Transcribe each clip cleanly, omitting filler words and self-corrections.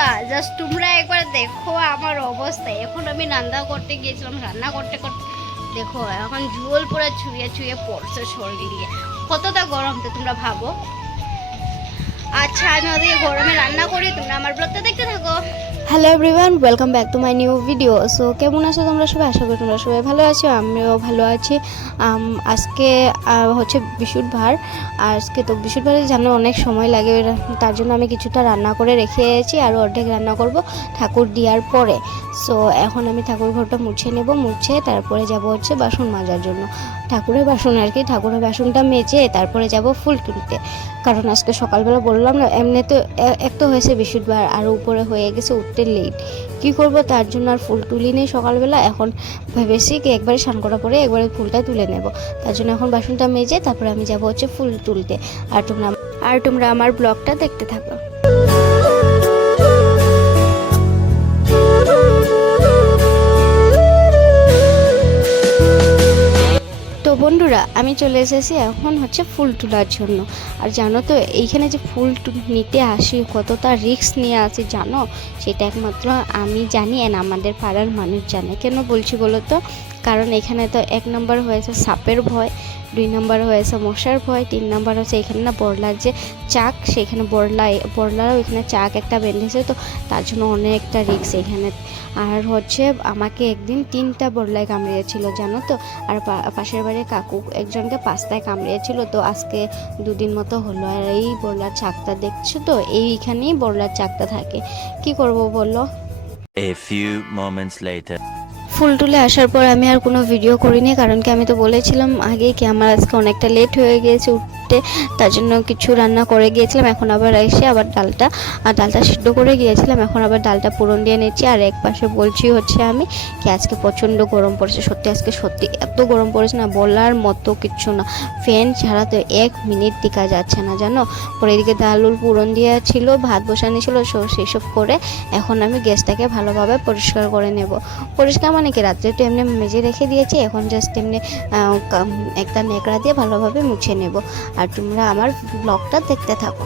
বন্ধুরা জাস্ট তোমরা একবার দেখো আমার অবস্থা। এখন আমি রান্না করতে গিয়েছিলাম, রান্না করতে করতে দেখো এখন ঝোল পুরো ছুঁয়ে ছুঁয়ে পড়ছে শরীর দিয়ে। কতটা গরম তো তোমরা ভাবো। আচ্ছা আমি ওদিকে গরমে রান্না করি, তোমরা আমার ব্লগটা দেখতে থাকো। Hello everyone, welcome back to my new video. So কেমন আছো তোমরা সবাই? আশা করি তোমরা সবাই ভালো আছো, আমিও ভালো আছি। আজকে হচ্ছে বৃহস্পতিবার। আজকে তো বৃহস্পতিবারে জানো অনেক সময় লাগে, তার জন্য আমি কিছুটা রান্না করে রেখেছি আর অর্ধেক রান্না করব ঠাকুর দেওয়ার পরে। সো এখন আমি ঠাকুর ঘরটা মুছে নেব, মুছে তারপরে যাব হচ্ছে বাসন মাজার জন্য। ঠাকুরের বাসন আর কি, ঠাকুরের বাসনটা মেজে তারপরে যাব ফুল তুলতে। কারণ আজকে সকালবেলা বললাম না, এমনি তো এক তো হয়েছে বৃহস্পতিবার আর উপরে হয়ে গেছে উঠতে লেট। কী করব, তার জন্য আর ফুল তুলি নেই সকালবেলা। এখন ভেবেছি কি একবারে স্নান করার পরে একবারে ফুলটা তুলে নেব। তার জন্য এখন বাসনটা মেজে তারপরে আমি যাব হচ্ছে ফুল তুলতে। আর তোমরা আমার ব্লগটা দেখতে থাকো। তো বন্ধুরা আমি চলে এসেছি এখন হচ্ছে ফুল তোলার জন্য। আর জানো তো এইখানে যে ফুল নিতে আসি কতটা রিস্ক নিয়ে আসি জানো, সেটা একমাত্র আমি জানি আর আমাদের পাড়ার মানুষ জানে। কেন বলছি বলো তো, কারণ এখানে তো 1 নম্বর হয়েছে সাপের ভয়, 2 নম্বর হয়েছে মশার ভয়, 3 নম্বর হচ্ছে এখানে না বড়লার যে চাক, সেখানে বড়লারও এখানে চাক একটা বেঁধেছে, তো তার জন্য অনেকটা রিস্ক এখানে। আর হচ্ছে আমাকে একদিন 3টা বড়লায় কামড়িয়েছিল জানো তো। আর পাশের বাড়ির কাকু একজনকে 5টায় কামড়িয়েছিল। তো আজকে 2 দিন মতো হলো। আর এই বড়লার চাকটা দেখছো তো, এইখানেই বড়লার চাকটা থাকে। কি করব বলো। A few moments later. ফুল তুলে আসার পর আমি আর কোনো ভিডিও করিনি, কারণ কি আমি তো বলেছিলাম আগে কি আমার আজকে অনেকটা লেট হয়ে গিয়েছে উঠতে, তার জন্য কিছু রান্না করে গিয়েছিলাম। এখন আবার এসে আবার ডালটা সিদ্ধ করে গিয়েছিলাম, এখন আবার ডালটা পুরন দিয়ে নিচ্ছি। আর এক পাশে বলছি হচ্ছে আমি কি আজকে প্রচণ্ড গরম পড়েছে, সত্যি এত গরম পড়েছে না বলার মতো কিচ্ছু না। ফ্যান ছাড়া তো 1 মিনিট টিকা যাচ্ছে না জানো। পরে এদিকে ডালুর পুরন দেওয়া ছিল, ভাত বসানো ছিল, সেসব করে এখন আমি গ্যাসটাকে ভালোভাবে পরিষ্কার করে নেব। পরিষ্কার মানে কি, রাত্রে তো এমনি মেজে রেখে দিয়েছি, এখন জাস্ট এমনি একটা নেকড়া দিয়ে ভালোভাবে মুছে নেব। আর তোমরা আমার ব্লগটা দেখতে থাকো।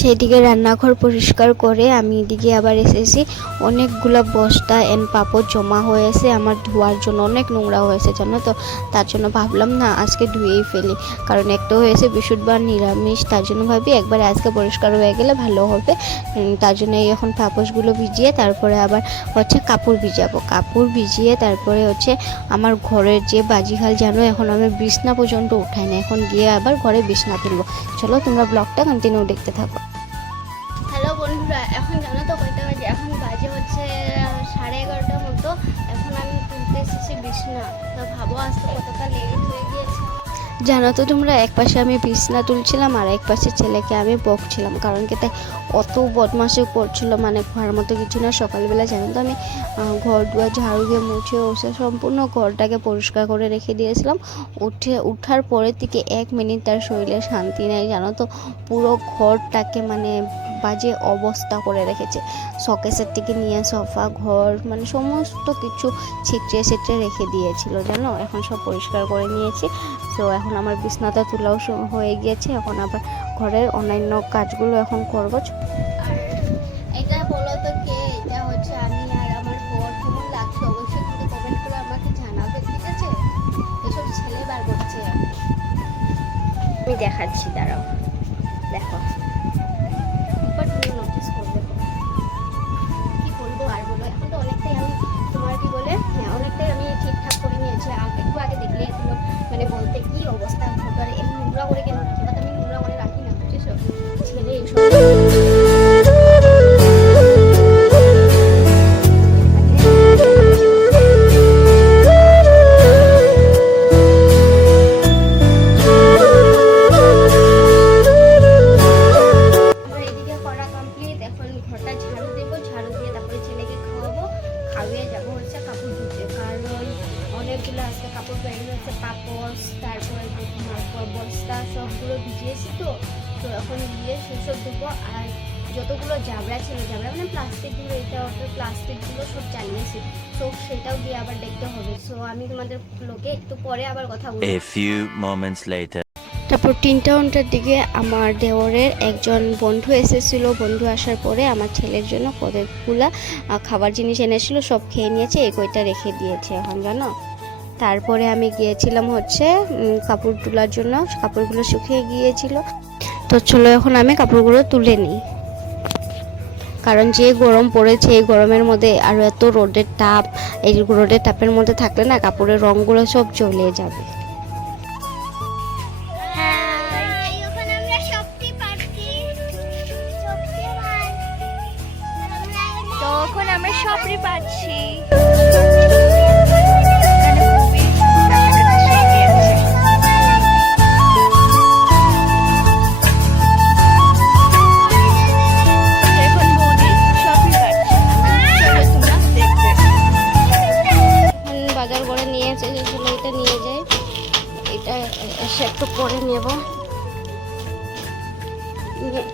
সেদিকে রান্নাঘর পরিষ্কার করে আমি এদিকে আবার এসেছি। অনেকগুলো বস্তা পাপড় জমা হয়েছে আমার ধোয়ার জন্য, অনেক নোংরা হয়েছে জানো তো। তার জন্য ভাবলাম না আজকে ধুয়েই ফেলি, কারণ একটা হয়েছে বৃহস্পতিবার নিরামিষ, তার জন্য ভাবি একবারে আজকে পরিষ্কার হয়ে গেলে ভালো হবে। তার জন্য এখন পাপোশগুলো ভিজিয়ে তারপরে আবার হচ্ছে কাপড় ভিজিয়ে তারপরে হচ্ছে আমার ঘরের যে বাজিখাল জানো, এখন আমি বিছনা পর্যন্ত উঠাই না, এখন গিয়ে আবার ঘরে বিছনা তুলবো। চলো তোমরা ব্লগটা কন্টিনিউ দেখতে থাকো। হ্যালো বন্ধুরা, এখন জানো তো কয়টা বাজে? এখন বাজে হচ্ছে 11:30 মতো। এখন আমি তুলতে এসেছি বিছনা। তো ভাবো আজকে কতটা লেট হয়ে গিয়েছে। জানো তো তোমরা, এক পাশে আমি বিছনা তুলছিলাম আর এক পাশে ছেলেকে আমি বকছিলাম, কারণ কি তাই অত বদমাশি করছিল, মানে ঘর মতো কিছু না। সকালবেলা জানো তো আমি ঘর দুয়ার ঝাড়ু দিয়ে মুছে ওসে সম্পূর্ণ ঘরটাকে পরিষ্কার করে রেখে দিয়েছিলাম। উঠার পরের থেকে 1 মিনিট তার শরীরে শান্তি নেই জানো তো। পুরো ঘরটাকে মানে বাজে অবস্থা করে রেখেছে, শোকেসের থেকে নিয়ে সোফা ঘর মানে সমস্ত কিছু ছিটড়ে রেখে দিয়েছিল জানো। এখন সব পরিষ্কার করে নিয়েছি। তো এখন আমার বিছনাটা তোলাও হয়ে গিয়েছে, এখন আবার ঘরের অন্যান্য কাজগুলো এখন করবো। আর এটা বলো তো কে? এটা হচ্ছে আমি আর আমার বর। কেমন লাগছে অবশ্যই কিন্তু কমেন্ট করে আমাকে জানাবে, ঠিক আছে? এসব ছেলে বার করছে। আমি দেখাচ্ছি, দাঁড়াও দেখো। এবার তুমি নোটিস করবে কি বলবো আর বলো। এখন তো অনেকটাই আমি তোমার কি বলে, হ্যাঁ অনেকটাই আমি ঠিকঠাক করে নিয়েছি। একটু আগে দেখলে এগুলো মানে বলতে কি অবস্থা হবে। আর এমনি নোংরা করে কেন রাখি, বা আমি নোংরা করে রাখি না, বুঝেছো? ছেলে এইসব অনেকগুলো আজকে কাপড় বের হয়েছে, পাপড় তারপরে বস্তা সবগুলো ভিজিয়েছি। তো তো এখন গিয়ে সেসব দেবো। আর যতগুলো জাবড়া ছিল, জাবড়া মানে প্লাস্টিকগুলো, এটা ওটা প্লাস্টিকগুলো সব চালিয়েছি। সো সেটাও দিয়ে আবার দেখতে হবে। সো আমি তোমাদের লোকে একটু পরে আবার কথা বলবো। A few moments later. তারপর 3টার দিকে আমার দেওরের একজন বন্ধু এসেছিল। বন্ধু আসার পরে আমার ছেলের জন্য কতগুলা খাবার জিনিস এনেছিল, সব খেয়ে নিয়েছে, এই কয়টা রেখে দিয়েছে এখন জানো। তারপরে আমি গিয়েছিলাম হচ্ছে কাপড় তোলার জন্য, কাপড়গুলো শুকিয়ে গিয়েছিল। তো চলো এখন আমি কাপড়গুলো তুলে নিই, কারণ যে গরম পড়েছে এই গরমের মধ্যে আর এত রোদের তাপ, এই রোদের তাপের মধ্যে থাকলে না কাপড়ের রঙগুলো সব জ্বলে যাবে। তখন আমরা সবরি পাচ্ছি। বাজার করে নিয়ে এসেছিল, এটা নিয়ে যাই, এটা এসে একটু পরে নেব,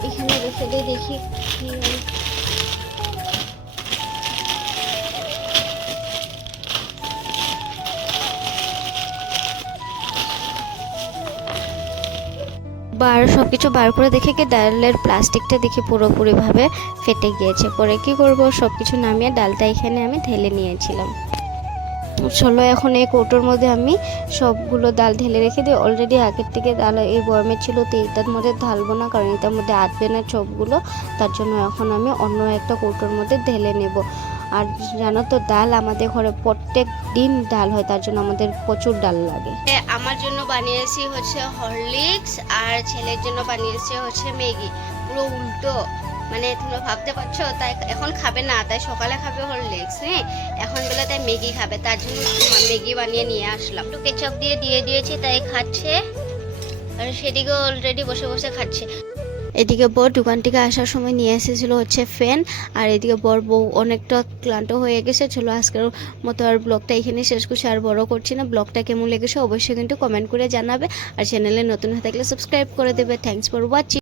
এখানে রেখে দিয়ে দেখি কি হয়। সব কিছু বার করে দেখে কি ডালের প্লাস্টিকটা দেখে পুরোপুরিভাবে ফেটে গিয়েছে। পরে কি করব, সব কিছু নামিয়ে ডালটা এখানে আমি ঢেলে নিয়েছিলাম। চলো এখন এই কৌটোর মধ্যে আমি সবগুলো ডাল ঢেলে রেখে দিই। অলরেডি আগের থেকে ডাল এই বয়ামে ছিল, তো এইটার মধ্যে ঢালবো না, কারণ এটার মধ্যে আটবে না সবগুলো। তার জন্য এখন আমি অন্য একটা কৌটোর মধ্যে ঢেলে নেব। আর জানো তো ডাল আমাদের ঘরে প্রত্যেক দিন ডাল হয়, তার জন্য আমাদের প্রচুর ডাল লাগে। আমার জন্য বানিয়েছি হচ্ছে হরলিক্স, আর ছেলের জন্য বানিয়েছি হচ্ছে ম্যাগি। পুরো উল্টো, মানে তোমরা ভাবতে পারছো। তাই এখন খাবে না, তাই সকালে খাবে হরলিক্স, হ্যাঁ এখন বেলা তাই ম্যাগি খাবে, তার জন্য ম্যাগি বানিয়ে নিয়ে আসলাম। একটু কেচাপ দিয়ে দিয়েছি, তাই খাচ্ছে। আর সেদিকে অলরেডি বসে বসে খাচ্ছে। এদিকে বর দোকান থেকে আসার সময় নিয়ে এসেছিল হচ্ছে ফ্যান, আর এদিকে বর বউ অনেকটা ক্লান্ত হয়ে গেছে। চলো আজকের মতো আর ব্লগটা এখানে শেষ করছি, আর বড় করছি না। ব্লগটা কেমন লেগেছে অবশ্যই কিন্তু কমেন্ট করে জানাবে, আর চ্যানেলে নতুন হয়ে থাকলে সাবস্ক্রাইব করে দেবে। Thanks for watching.